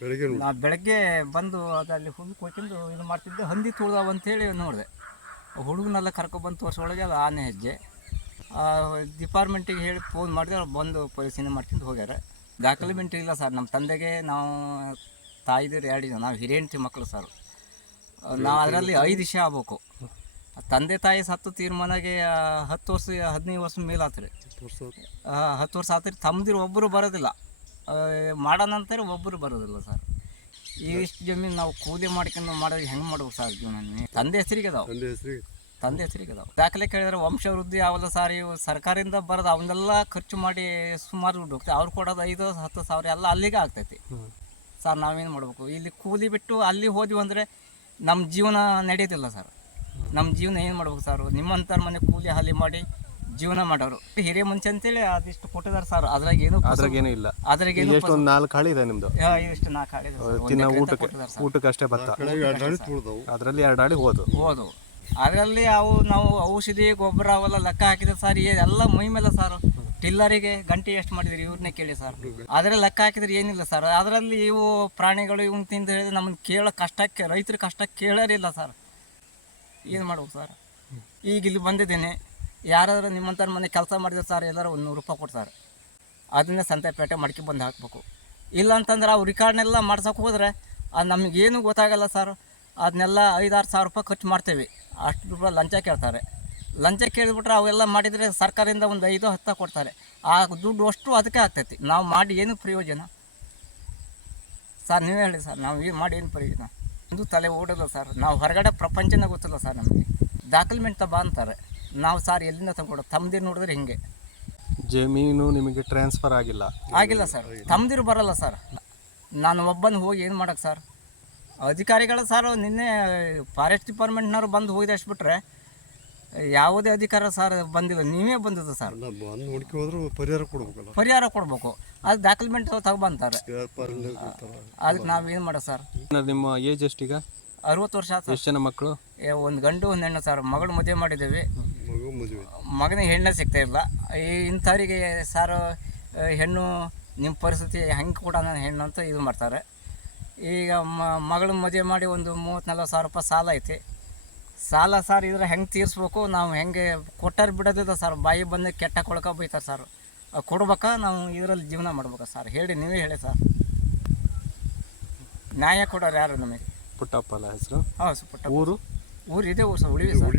ಬೆಳಗ್ಗೆ ನಾ ಬೆಳಗ್ಗೆ ಬಂದು ಅದಲ್ಲಿ ಹುಲ್ಲು ಕೊಯ್ಕೊಂಡು ಇದು ಮಾಡ್ತಿದ್ದೆ. ಹಂದಿ ತುಳ್ದಾವ ಅಂತೇಳಿ ನೋಡಿದೆ. ಹುಡುಗನೆಲ್ಲ ಕರ್ಕೊಬಂದು ತೋರಿಸೊಳಗೆ ಅದು ಆನೆ ಹೆಜ್ಜೆ. ಡಿಪಾರ್ಟ್ಮೆಂಟಿಗೆ ಹೇಳಿ ಫೋನ್ ಮಾಡಿದೆ. ಅವ್ರು ಬಂದು ಪರಿಶೀಲನೆ ಮಾಡ್ಕೊಂಡು ಹೋಗ್ಯಾರ. ದಾಖಲೆಮೆಂಟ್ ಇಲ್ಲ ಸರ್. ನಮ್ಮ ತಂದೆಗೆ ನಾವು ತಾಯಿದಿರು ಎರಡು ಜನ. ನಾವು ಹಿರಿಯಂಟಿ ಮಕ್ಕಳು ಸರ್. ನಾವು ಅದರಲ್ಲಿ ಐದು ವಿಷಯ ಆಗ್ಬೇಕು. ತಂದೆ ತಾಯಿ ಸತ್ತು ತೀರ್ಮಾನಗೆ ಹತ್ತು ವರ್ಷ ಹದಿನೈದು ವರ್ಷ ಮೇಲೆ ಆತ್ರಿ ವರ್ಷ ಹತ್ತು ವರ್ಷ ಆತ್ರಿ. ತಮ್ಮದಿರು ಒಬ್ಬರು ಬರೋದಿಲ್ಲ. ಮಾಡೋಣಂತಾರೆ ಒಬ್ಬರು ಬರೋದಿಲ್ಲ ಸರ್. ಇಷ್ಟು ಜಮೀನು ನಾವು ಕೂಲಿ ಮಾಡ್ಕೊಂಡು ಮಾಡೋದು ಹೆಂಗೆ ಮಾಡ್ಬೇಕು ಸರ್ ಜೀವನ ತಂದೆ ಹೆಸರಿಗೆ ಅದಾವ. ತಂದೆ ಹೆಸರಿಗೆ. ಅದಾವ. ದಾಖಲೆ ಕೇಳಿದ್ರೆ ವಂಶವೃದ್ಧಿ ಅವೆಲ್ಲ ಸರ್ ಇವು ಸರ್ಕಾರದಿಂದ ಬರೋದು ಅವನ್ನೆಲ್ಲ ಖರ್ಚು ಮಾಡಿ ಸುಮಾರು ದುಡ್ಡು ಹೋಗ್ತದೆ. ಅವ್ರು ಕೊಡೋದು ಐದು ಹತ್ತು ಸಾವಿರ ಎಲ್ಲ ಅಲ್ಲಿಗೆ ಆಗ್ತೈತಿ. ಸರ್ ನಾವೇನು ಮಾಡಬೇಕು? ಇಲ್ಲಿ ಕೂಲಿ ಬಿಟ್ಟು ಅಲ್ಲಿ ಹೋದ್ವಿ ಅಂದರೆ ನಮ್ಮ ಜೀವನ ನಡೆಯೋದಿಲ್ಲ ಸರ್. ನಮ್ಮ ಜೀವನ ಏನು ಮಾಡ್ಬೇಕು ಸರ್? ನಿಮ್ಮಂಥರ ಮನೆ ಕೂಲಿ ಹಾಲಿ ಮಾಡಿ ಜೀವನ ಮಾಡೋರು. ಹಿರಿಯ ಮುಂಚೆ ಅಂತೇಳಿ ಅದಿಷ್ಟು ಕೊಟ್ಟಿದ್ದಾರೆ ಸರ್. ಅದ್ರಾಗ ಏನು ಅದ್ರಾಗೇನು ಇಲ್ಲ. ಅದ್ರಾಗ ಏನು ಎಷ್ಟು ಒಂದು ನಾಲ್ಕು ಹಾಳಿ ಇದೆ ನಿಮ್ದು. ಇಷ್ಟು ನಾಲ್ಕು ಹಾಳಿ ತಿನ್ನ ಊಟಕ್ಕೆ ಊಟಕ್ಕೆ ಅಷ್ಟೇ ಭತ್ತ. ಎರಡು ಅದರಲ್ಲಿ ಎರಡು ಹಾಳಿ ಹೋದು. ಹೋದು. ಅದರಲ್ಲಿ ಅವು ನಾವು ಔಷಧಿ ಗೊಬ್ಬರ ಅವೆಲ್ಲ ಲೆಕ್ಕ ಹಾಕಿದ್ರೆ ಸರ್ ಎಲ್ಲ ಮೈ ಮೇಲೆ ಸರ್. ಟಿಲ್ಲರಿಗೆ ಗಂಟೆ ಎಷ್ಟು ಮಾಡಿದ್ರಿ ಇವ್ರನ್ನೇ ಕೇಳಿ ಸರ್. ಅದರಲ್ಲಿ ಲೆಕ್ಕ ಹಾಕಿದ್ರೆ ಏನಿಲ್ಲ ಸರ್. ಅದರಲ್ಲಿ ಇವು ಪ್ರಾಣಿಗಳು ಇವನ್ ತಿಂದು ಹೇಳಿದ್ರೆ ನಮ್ಮನ್ನು ಕೇಳ ಕಷ್ಟಕ್ಕೆ ರೈತರ ಕಷ್ಟ ಕೇಳೋರಿಲ್ಲ ಸರ್. ಏನು ಮಾಡ್ಬೇಕು ಸರ್? ಈಗ ಇಲ್ಲಿ ಬಂದಿದ್ದೇನೆ. ಯಾರಾದ್ರೂ ನಿಮ್ಮಂಥರ ಮನೆ ಕೆಲಸ ಮಾಡಿದ್ರೆ ಸರ್ ಎಲ್ಲರೂ ಒಂದು ನೂರು ರೂಪಾಯಿ ಕೊಡ್ತಾರೆ. ಅದನ್ನೇ ಸಂತೆಪೇಟೆ ಮಡಿಕೆ ಬಂದು ಹಾಕಬೇಕು. ಇಲ್ಲ ಅಂತಂದ್ರೆ ಅವು ರಿಕಾರ್ಡ್ನೆಲ್ಲ ಮಾಡ್ಸೋಕೆ ಹೋದರೆ ಅದು ನಮಗೇನು ಗೊತ್ತಾಗಲ್ಲ ಸರ್. ಅದನ್ನೆಲ್ಲ ಐದಾರು ಸಾವಿರ ರೂಪಾಯಿ ಖರ್ಚು ಮಾಡ್ತೇವೆ. ಅಷ್ಟು ರೂಪಾಯಿ ಲಂಚ ಕೇಳ್ತಾರೆ. ಲಂಚ ಕೇಳಿಬಿಟ್ರೆ ಅವೆಲ್ಲ ಮಾಡಿದರೆ ಸರ್ಕಾರದಿಂದ ಒಂದು ಐದು ಹತ್ತು ಕೊಡ್ತಾರೆ. ಆ ದುಡ್ಡು ಅಷ್ಟು ಅದಕ್ಕೆ ಆಗ್ತೈತಿ. ನಾವು ಮಾಡಿ ಏನು ಪ್ರಯೋಜನ? ಸರ್, ನೀವೇ ಹೇಳಿ ಸರ್, ನಾವು ಏನು ಮಾಡಿ ಏನು ಪ್ರಯೋಜನ? ಒಂದು ತಲೆ ಓಡಲ್ಲ ಸರ್. ನಾವು ಹೊರಗಡೆ ಪ್ರಪಂಚನೇ ಗೊತ್ತಿಲ್ಲ ಸರ್ ನಮಗೆ. ಡಾಕ್ಯುಮೆಂಟ್ ತಬಾ ಅಂತಾರೆ. ನಾವು ಸರ್ ಎಲ್ಲಿಂದ ತಂದ್ಕೊಡೋದು ತಮ್ಮದಿರು ನೋಡಿದ್ರೆ ಹಿಂಗೆ. ಜಮೀನು ನಿಮಗೆ ಟ್ರಾನ್ಸ್ಫರ್ ಆಗಿಲ್ಲ. ಆಗಿಲ್ಲ ಸರ್. ತಮ್ಮದಿರು ಬರಲ್ಲ ಸರ್. ನಾನು ಒಬ್ಬನ ಹೋಗಿ ಏನು ಮಾಡಕ್ಕೆ ಸರ್? ಅಧಿಕಾರಿಗಳು ಸರ್ ನಿನ್ನೆ ಫಾರೆಸ್ಟ್ ಡಿಪಾರ್ಟ್ಮೆಂಟ್ನವ್ರು ಬಂದು ಹೋಗಿದೆ ಅಷ್ಟು ಬಿಟ್ರೆ ಯಾವುದೇ ಅಧಿಕಾರ ಸರ್ ಬಂದಿಲ್ಲ. ನೀವೇ ಬಂದಿದ್ದು ಸರ್. ನೋಡ್ಕೊ ಹೋದ್ರು ಪರಿಹಾರ ಕೊಡ್ಬೇಕಲ್ಲ. ಪರಿಹಾರ ಕೊಡಬೇಕು. ಅದು ಡಾಕ್ಯುಮೆಂಟ್ ತಗೊಬಂತಾರೆ ಅದಕ್ಕೆ ನಾವು ಏನು ಮಾಡೋದು ಸರ್? ನಿಮ್ಮ ಏಜ್ ಎಷ್ಟೀಗ ಅರವತ್ತು ವರ್ಷ ಎಷ್ಟು ಜನ ಮಕ್ಕಳು ಒಂದು ಗಂಡು ಒಂದು ಹೆಣ್ಣು ಸರ್. ಮಗಳು ಮದುವೆ ಮಾಡಿದ್ದೀವಿ. ಮದುವೆ ಮಗನಿಗೆ ಹೆಣ್ಣೆ ಸಿಗ್ತಾ ಇಲ್ಲ. ಈ ಇಂಥವರಿಗೆ ಸರ್ ಹೆಣ್ಣು ನಿಮ್ಮ ಪರಿಸ್ಥಿತಿ ಹೆಂಗೆ ಕೂಡ ನಾನು ಹೆಣ್ಣು ಅಂತ ಇದು ಮಾಡ್ತಾರೆ. ಈಗ ಮಗಳು ಮದುವೆ ಮಾಡಿ ಒಂದು ಮೂವತ್ತು ನಲ್ವತ್ತು ಸಾವಿರ ರೂಪಾಯಿ ಸಾಲ ಐತಿ. ಸಾಲ ಸರ್ ಇದ್ರ ಹೆಂಗೆ ತೀರಿಸ್ಬೇಕು? ನಾವು ಹೆಂಗೆ ಕೊಟ್ಟಾರ ಬಿಡೋದಿಲ್ಲ ಸರ್. ಬಾಯಿ ಬಂದು ಕೆಟ್ಟ ಕೊಳ್ಕ ಬೈತಾರೆ ಸರ್. ಕೊಡ್ಬೇಕಾ? ನಾವು ಇದರಲ್ಲಿ ಜೀವನ ಮಾಡ್ಬೇಕಾ ಸರ್? ಹೇಳಿ ನೀವೇ ಹೇಳಿ ಸರ್. ನ್ಯಾಯ ಕೊಡೋರು ಯಾರು ನಮಗೆ? ಪುಟ್ಟಪ್ಪಲ್ಲ ಹೆಸರು? ಹಾಂ ಸರ್ ಪುಟ್ಟ ಊರು? ಊರು ಇದೆ ಊರು ಸರ್. ಉಳಿವಿ ಸರ್